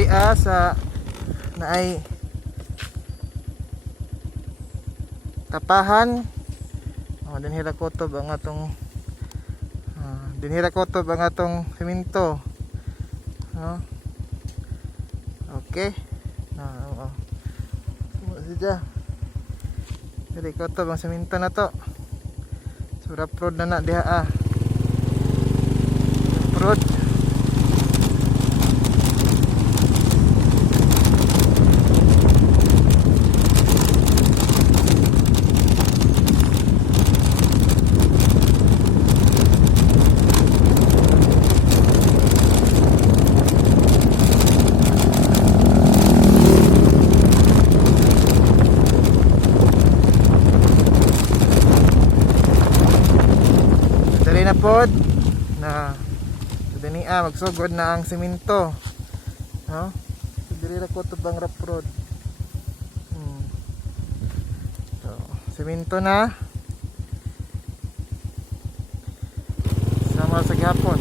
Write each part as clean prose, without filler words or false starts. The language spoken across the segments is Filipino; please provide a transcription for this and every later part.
diri sa naay tapahan. Dinhira kutob ang atong semento. Okay. Sidya. Diri kutob ang semento na to. So rough road na diha road. Dali na pod na dini magsugod na ang semento, no? So, diri ra ko tubang rough road. So, semento na sama sa gapon.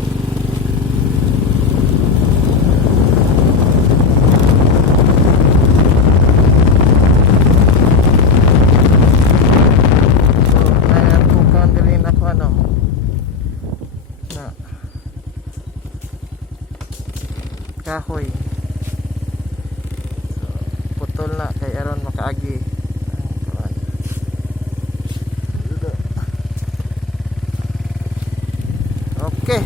So, ayan po kang dili na ko na kahoy. So, putol na kay aron makaagi. Okay.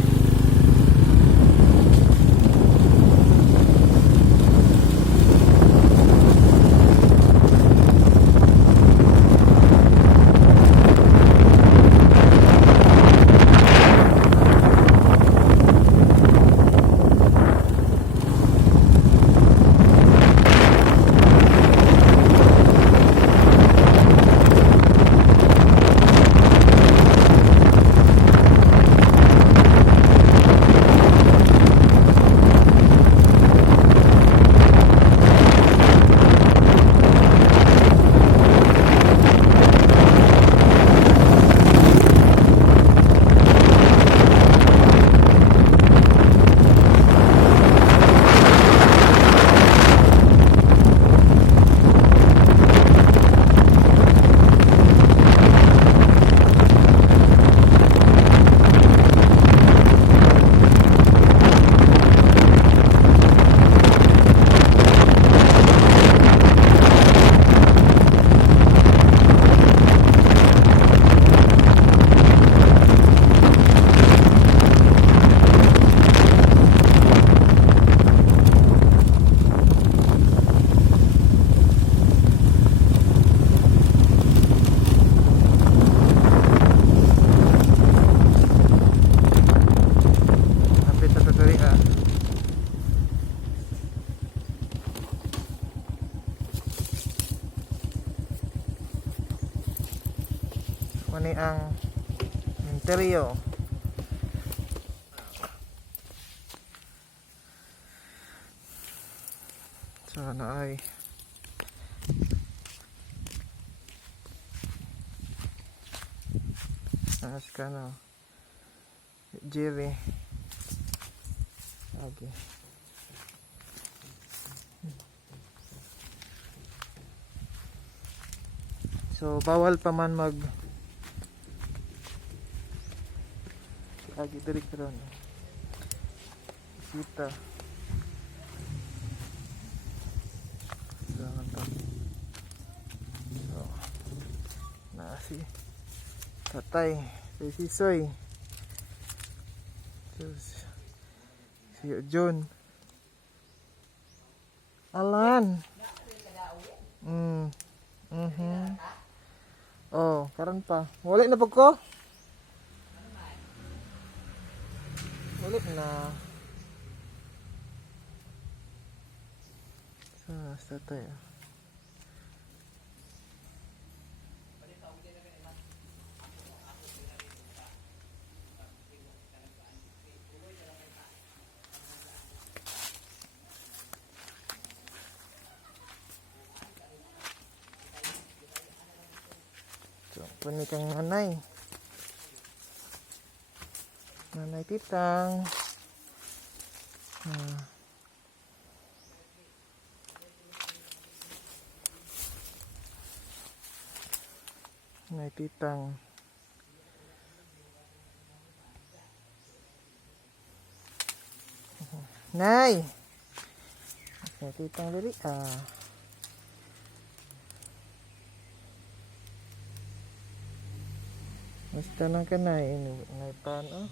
Mani ang interior. So na ay as kana Jerry. Okay. So bawal pa man mag agi diri karon. Kita. So na si tatay si Soy. So, si John. Alan. Oh, karon pa. Wala na pag ko. Ulit na sa tayo. So, puni kang nanay. Nanay Titang. Nay titang. Nay. Nay titang diri ah. Basta lang ka na nay pan oh.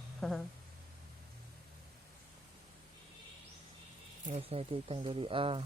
Yes, nay titang diri ah.